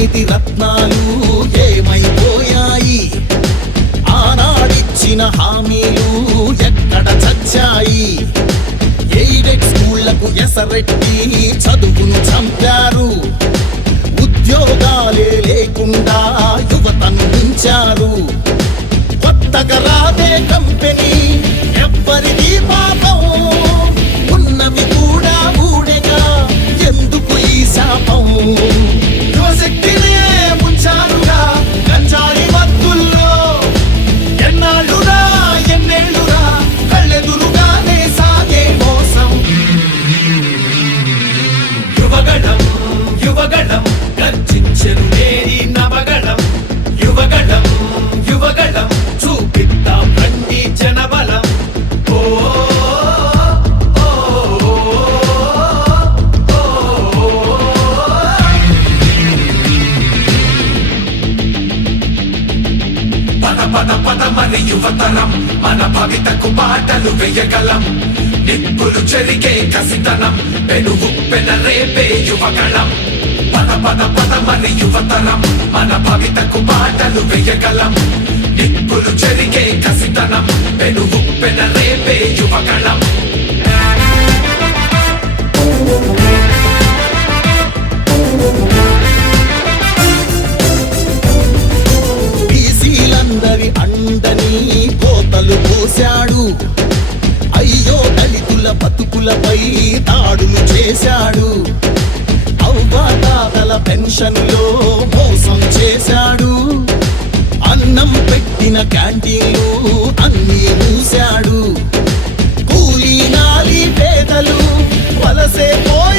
అవినీతి రత్నాలు ఏమైపోయాయి? ఆనాడిచ్చిన హామీలు ఎక్కడ చచ్చాయి? ఎయిడెడ్ స్కూళ్లకు ఎసరెట్టి చదువును చంపారు. ఉద్యోగాలే లేకుండా యువతను ఉంచారు. కొత్తగా రాదే కంపెనీ ఎవ్వరిది పాపం, ఉన్నవి కూడా ఊడెగా ఎందుకు ఈ శాపం? యువశక్తినే ముంచారుగా గంజాయి మత్తుల్లో, ఎన్నాళ్ళురా ఎన్నేళ్ళురా కళ్ళెదురుగానే సాగే మోసం. యువగణం యువగణం గర్జించెను నేరి నవగణం. యువగణం యువగణం చూపిద్దాం రండి జనబలం. ఓ పద పద పద మరి యువతరం, మన భవితకు బాటలు వేయగలం. నిప్పులు చెరిగే కసితనం, పెనుగు పెనరేపే యువగణం. పద పద పద మరి యువతరం, మన భవితకు బాటలు వేయగలం. నిప్పులు చెరిగే కసితనం, పెనుగు పెనరేపే యువగణం. బీసీలందరి అండని కోతలు పోశాడు. అయ్యో దళితుల బతుకులపై దాడులు చేశాడు. అవ్వాతాతల పెన్షన్లో మోసం చేశాడు. అన్నం పెట్టిన క్యాంటీన్లు అన్నీ మూశాడు. కూలీ నాలి పేదలు వలసే పోయారు.